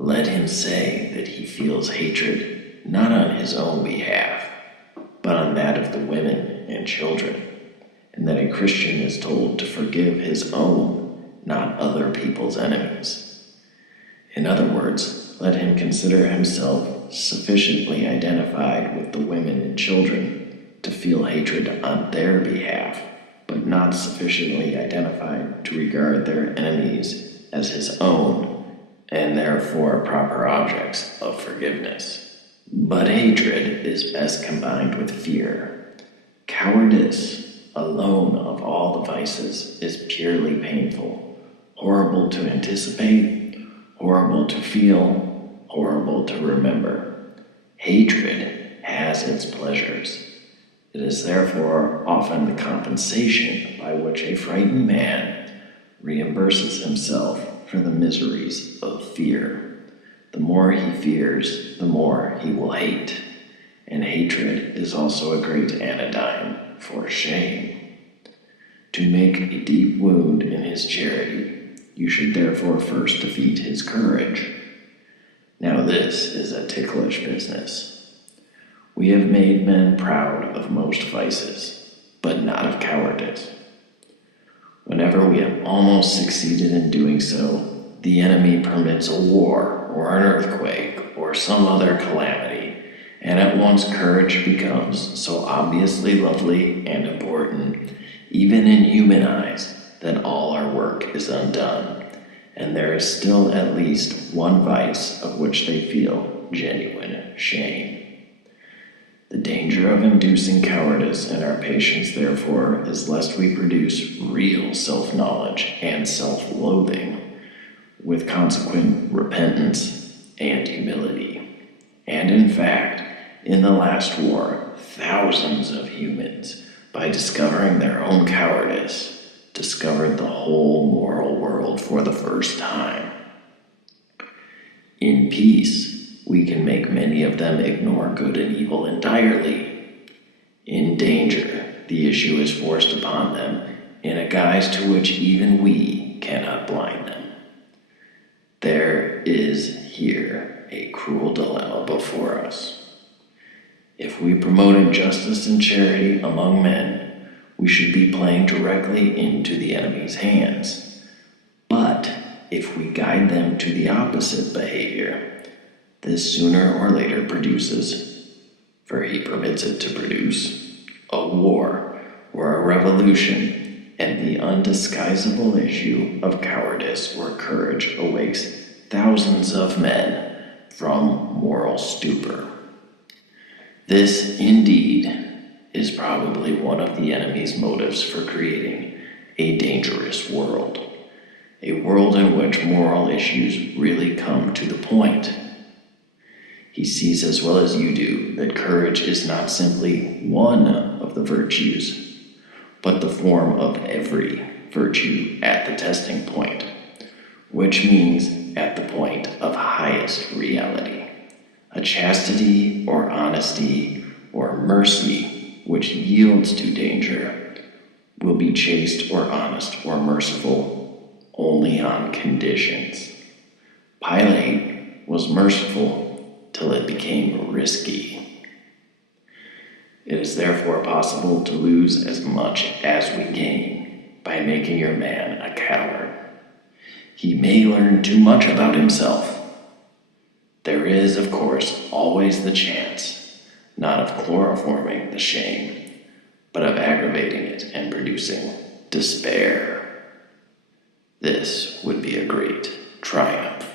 Let him say that he feels hatred not on his own behalf, but on that of the women and children, and that a Christian is told to forgive his own, not other people's enemies. In other words, let him consider himself sufficiently identified with the women and children to feel hatred on their behalf, but not sufficiently identified to regard their enemies as his own, and therefore proper objects of forgiveness. But hatred is best combined with fear. Cowardice, alone of all the vices, is purely painful, horrible to anticipate, horrible to feel, horrible to remember. Hatred has its pleasures. It is therefore often the compensation by which a frightened man reimburses himself for the miseries of fear. The more he fears, the more he will hate. And hatred is also a great anodyne for shame. To make a deep wound in his charity, you should therefore first defeat his courage. Now this is a ticklish business. We have made men proud of most vices, but not of cowardice. Whenever we have almost succeeded in doing so, the enemy permits a war or an earthquake or some other calamity, and at once courage becomes so obviously lovely and important, even in human eyes, that all our work is undone, and there is still at least one vice of which they feel genuine shame. The danger of inducing cowardice in our patients, therefore, is lest we produce real self-knowledge and self-loathing, with consequent repentance and humility. And in fact, in the last war, thousands of humans, by discovering their own cowardice, discovered the whole moral world for the first time. In peace, we can make many of them ignore good and evil entirely. In danger, the issue is forced upon them in a guise to which even we cannot blind them. There is here a cruel dilemma before us. If we promoted justice and charity among men, we should be playing directly into the enemy's hands. But if we guide them to the opposite behavior, this sooner or later produces, for he permits it to produce, a war or a revolution, and the undisguisable issue of cowardice or courage awakes thousands of men from moral stupor. This, indeed, is probably one of the enemy's motives for creating a dangerous world, a world in which moral issues really come to the point. He sees as well as you do that courage is not simply one of the virtues, but the form of every virtue at the testing point, which means at the point of highest reality. A chastity or honesty or mercy which yields to danger will be chaste or honest or merciful only on conditions. Pilate was merciful till it became risky. It is therefore possible to lose as much as we gain by making your man a coward. He may learn too much about himself. There is, of course, always the chance, not of chloroforming the shame, but of aggravating it and producing despair. This would be a great triumph.